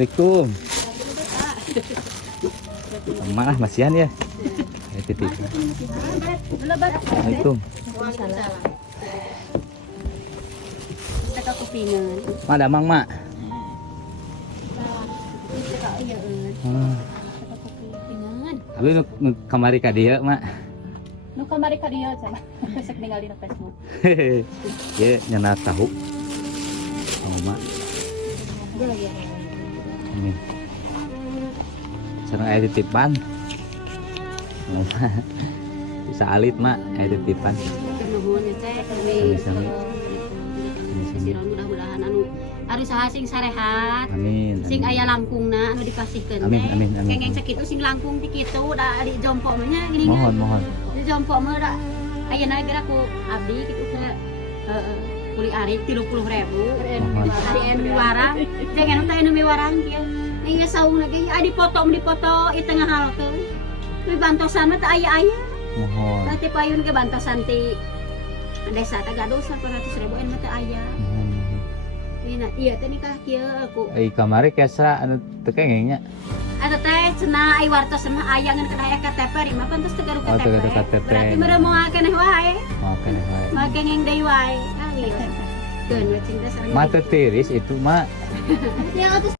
Assalamualaikum. Maaf masihan ya. Ayo titip. Assalamualaikum. Kita ke kupingan. Mak damang mak. Kita ke ieueun. Hmm. Kita ke kupingan. Abi nu kamari ka dieu mak. Nu kamari ka dieu cenah. Besok ningali na Facebook. Ye nyana tahu. Oh mak. Dia lagi ya. Ini. Sareng aya titipan. Oh, mak. Bisa alit mak aya titipan. Nuhun ya teh kami. Sami-sami. Sisiron mudah-mudahan anu ari saha sing sarehat. Amin. Sing amin. aya langkungna anu dipasihkeun Amin, teh. amin, amin. Kengeng sakitu sing langkung di kitu da di jompo mah nya gini. Mohon. Di jompo mah da ayeuna geura ku abdi kitu ke kuli ari 30.000. Ari anu warang. Jangan anu teh anu warang kieu. Ieu saung lagi adi dipoto di tengah halkeun. Tapi bantosan mah teh aya-aya. Mohon. Tadi payun ke bantosan ti desa teh gaduh 100.000 mah teh aya. Iya teh nikah kieu aku. Kamari kesa anu teu kengengnya. Ada teh cenah ai wartos mah aya ngan kana KTP ri mah pantes teu gaduh Oh, teu gaduh KTP. KTP. Berarti meureun moal keneh wae. Makan wae. Moal kengeng deui wae. Keun we cinta sareng. Mata tiris itu mak. Ya atuh